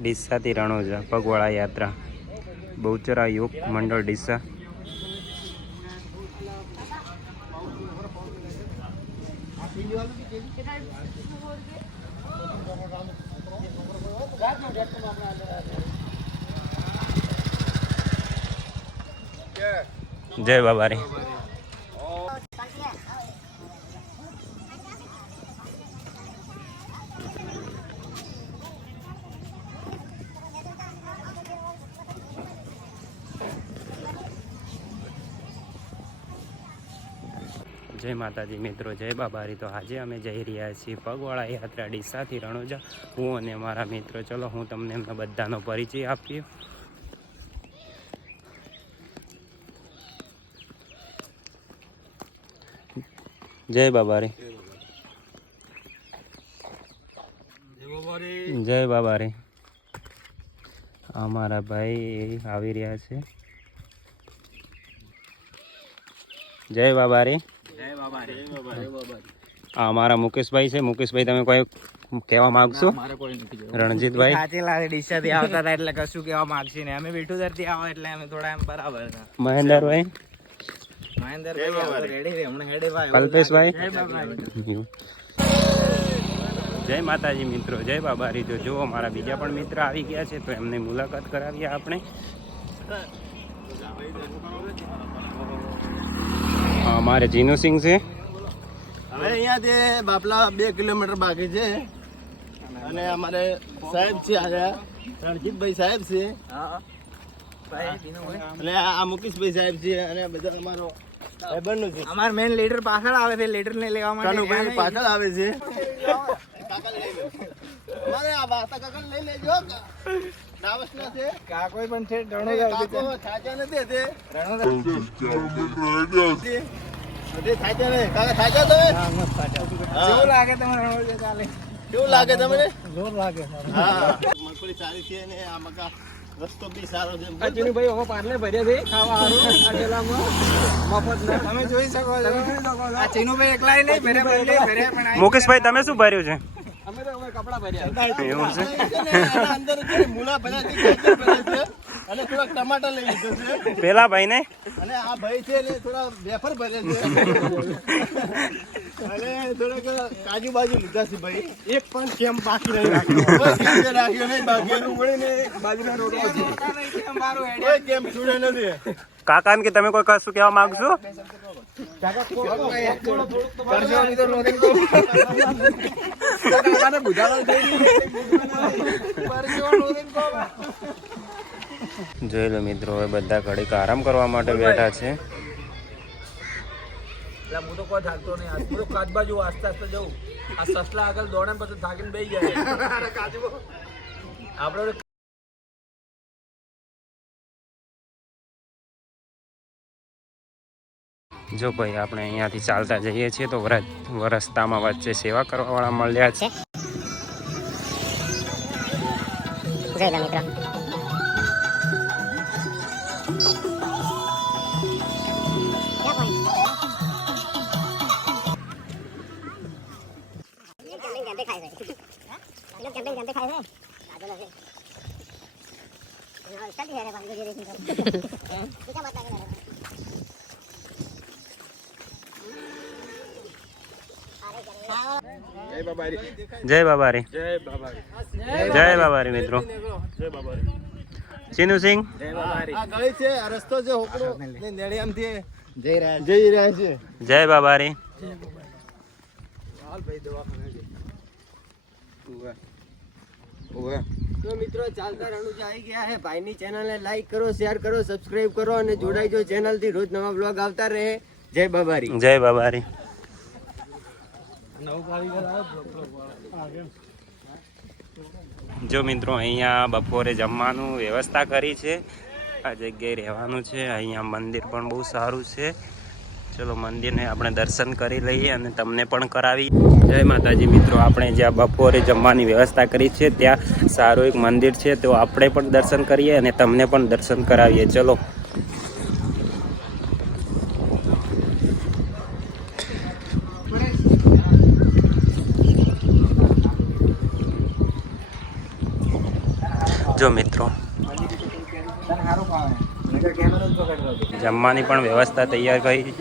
ડીસાથી રણોજા પગવાળા યાત્રા. બહુચરા યોગ મંડળ ડીસા. જય બાબારી. જય માતાજી મિત્રો, જય બાબારી તો આજે અમે જઈ રહ્યા છીએ પગવાળા યાત્રા ડીસાથી રણોજા. હું અને મારા મિત્રો, ચલો હું તમને એમને બધાનો પરિચય આપીએ. જય બાબારી જય બાબારી અમારા ભાઈ આવી રહ્યા છે. જય બાબારી આ અમારા મુકેશભાઈ છે. મુકેશભાઈ તમે કોઈ કહેવા માંગશો? રણજીતભાઈ? આવતા હતા એટલે કશું કેવા માંગશે ને અમે બેઠું ધરતી આવો એટલે અમે થોડા એમ બરાબર મહેન્દ્રભાઈ? મહેન્દ્ર રેડી રે હમણાં હેડે ભાઈ. કલ્પેશભાઈ? જય માતાજી મિત્રો જય બાબારી તો જો અમારા બીજા પણ મિત્ર આવી ગયા છે તો એમની મુલાકાત કરાવીએ આપણે. અમારે જીનુસિંહ છે. હવે અહીંયાથી બાપલા બે કિલોમીટર બાકી છે. અને અમારે સાહેબ છે આગળ. રણજીતભાઈ સાહેબ છે. હા ભાઈ ટીનુભાઈ. અને આ મુકેશભાઈ સાહેબ છે અને બધા અમારો અમાર મેન લીડર પાછળ આવે છે લીડર ને લેવા માટે. કાનુભાઈ પાછળ આવે છે. અમારે આ વાર્તા કાકા લઈ લેજો. ડાવસ છે. નહીં. પણ છે અને કાકો થાચા નથી તે તે થાચા ને કાકા થાચા તમે? કેવું લાગે તમને રણોજા ચાલે. કેવું લાગે તમને? જોર લાગે હા. મગફળી સારી છે અને આ મકા રસ્તો બી સારો છે. ભાઈ હવે પાર્લે ભર્યા છે ખાવા હારું આ મફત ના. તમે જોઈ શકો છો. આ ચીનુભાઈ એકલા નહીં ભર્યા ભર્યા ભર્યા પણ મુકેશભાઈ તમે શું ભર્યું છે? અમે તો હવે કપડા ભર્યા એવું છે? અંદર મૂળા ભર્યા છે ગાજર ભર્યા છે અને થોડાક ટમાટર લઈ લીધો છે. પેલા ભાઈ ને અને આ ભાઈ છે ને થોડા વેફર ભરે છે. અને થોડાક કાજુ બાજુ લીધા છે ભાઈ. એક પણ કેમ બાકી નહીં રાખ્યો. રાખ્યો નહીં બાકી ડુંગળીને બાજુના રોટલો છે. મારું હેડ? કેમ છૂટે નથી. કાકા કે તમે કોઈ કશું કહેવા માંગશો? તો તો. તો જોઈ લો મિત્રો હવે બધા ઘડીક આરામ કરવા માટે બેઠા છે. હું તો કોઈ થાકતો નહીં. આ પૂરો કાચ બાજુ આસ્તે આસ્તે જવું આ સસલા આગળ દોડે પછી થાકીને બેસી જાય. આપણે જો ભાઈ આપણે અહીંયાથી ચાલતા જઈએ છીએ તો રસ્તામાં વચ્ચે સેવા કરવાવાળા મળ્યા છે. જોઈ જય બાબારી. જય બાબા જય બાબારી મિત્રો. ચીનુ સિંહ. આ ગળી છે રસ્તો છે હોકડો ને નેડિયામથી જઈ રહ્યા જઈ રહ્યા છે જય બાબારી. તો મિત્રો ચાલતા રણુજ આવી ગયા છે. ભાઈની ચેનલને લાઈક કરો શેર કરો સબસ્ક્રાઇબ કરો અને જોડાઈ જો ચેનલથી રોજ નવા બ્લોગ આવતા રહે. જય બાબારી. જય બાબારી. જો મિત્રો, અહીંયા બપોરે જમવાનું વ્યવસ્થા કરી છે. આ જગ્યાએ રહેવાનું છે. અહીંયા મંદિર પણ બહુ સારું છે. ચલો મંદિરને આપણે દર્શન કરી લઈએ અને તમને પણ કરાવી. જય માતાજી મિત્રો, આપણે જ્યાં બપોરે જમવાની વ્યવસ્થા કરી છે, ત્યાં સારું એક મંદિર છે, તો આપણે પણ દર્શન કરીએ અને તમને પણ દર્શન કરાવીએ. ચલો. જો મિત્રો. જમવાની પણ વ્યવસ્થા તૈયાર કરી